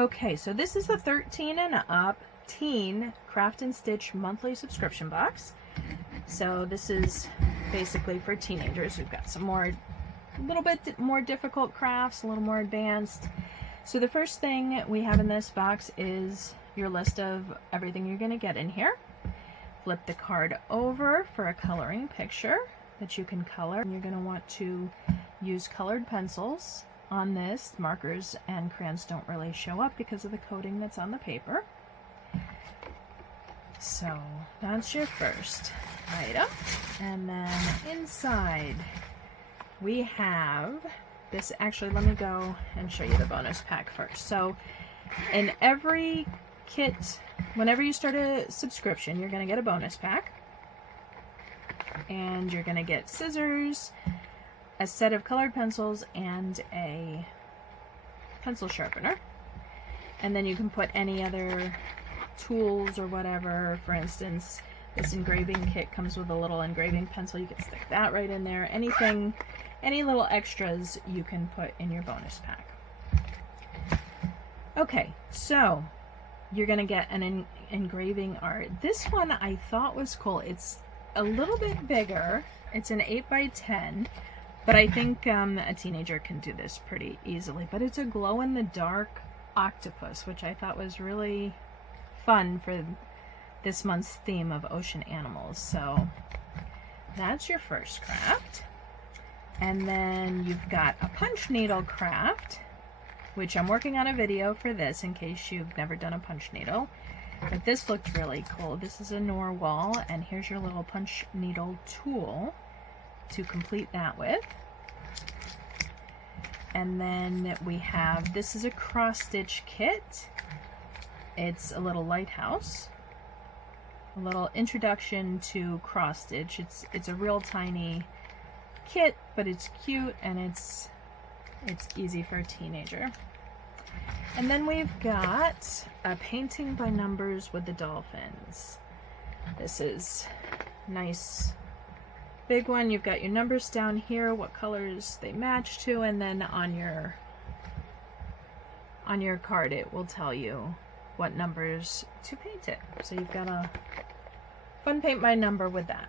Okay, so this is the 13 and up teen Craft and Stitch monthly subscription box. So this is basically for teenagers. We've got some more, a little bit more difficult crafts, a little more advanced. So the first thing we have in this box is your list of everything you're going to get in here. Flip the card over for a coloring picture that you can color. You're going to want to use colored pencils on this. Markers and crayons don't really show up because of the coating that's on the paper. So that's your first item. And then inside we have this. Actually, let me go and show you the bonus pack first. So in every kit, whenever you start a subscription, you're going to get a bonus pack. And you're going to get scissors, a set of colored pencils, and a pencil sharpener. And then you can put any other tools or whatever. For instance, this engraving kit comes with a little engraving pencil. You can stick that right in there. Anything, any little extras you can put in your bonus pack. Okay, so you're going to get an engraving art. This one I thought was cool. It's a little bit bigger. It's an 8x10. But I think a teenager can do this pretty easily. But it's a glow-in-the-dark octopus, which I thought was really fun for this month's theme of ocean animals. So that's your first craft. And then you've got a punch needle craft, which I'm working on a video for this in case you've never done a punch needle. But this looked really cool. This is a narwhal, and here's your little punch needle tool to complete that with. And then we have, this is a cross stitch kit. It's a little lighthouse, a little introduction to cross stitch. It's a real tiny kit, but it's cute and it's easy for a teenager. And then we've got a painting by numbers with the dolphins. This is nice big one. You've got your numbers down here, what colors they match to, and then on your card it will tell you what numbers to paint it. So you've got a fun paint by number with that.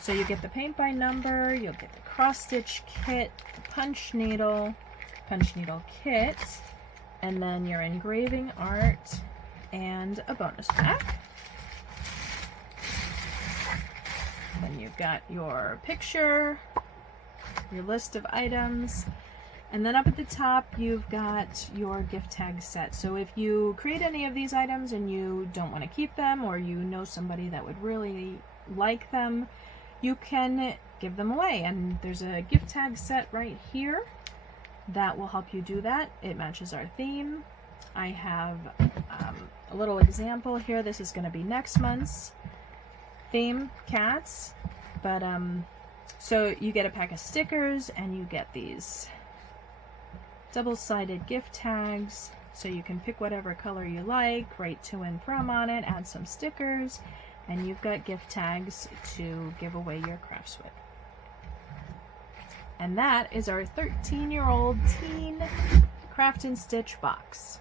So you get the paint by number, you'll get the cross stitch kit, the punch needle kit, and then your engraving art and a bonus pack. Then you've got your picture, your list of items, and then up at the top you've got your gift tag set. So if you create any of these items and you don't want to keep them, or you know somebody that would really like them, you can give them away. And there's a gift tag set right here that will help you do that. It matches our theme. I have a little example here. This is going to be next month's theme, cats. But so you get a pack of stickers and you get these double-sided gift tags, so you can pick whatever color you like, write to and from on it, add some stickers, and you've got gift tags to give away your crafts with. And that is our 13-year-old teen Craft and Stitch box.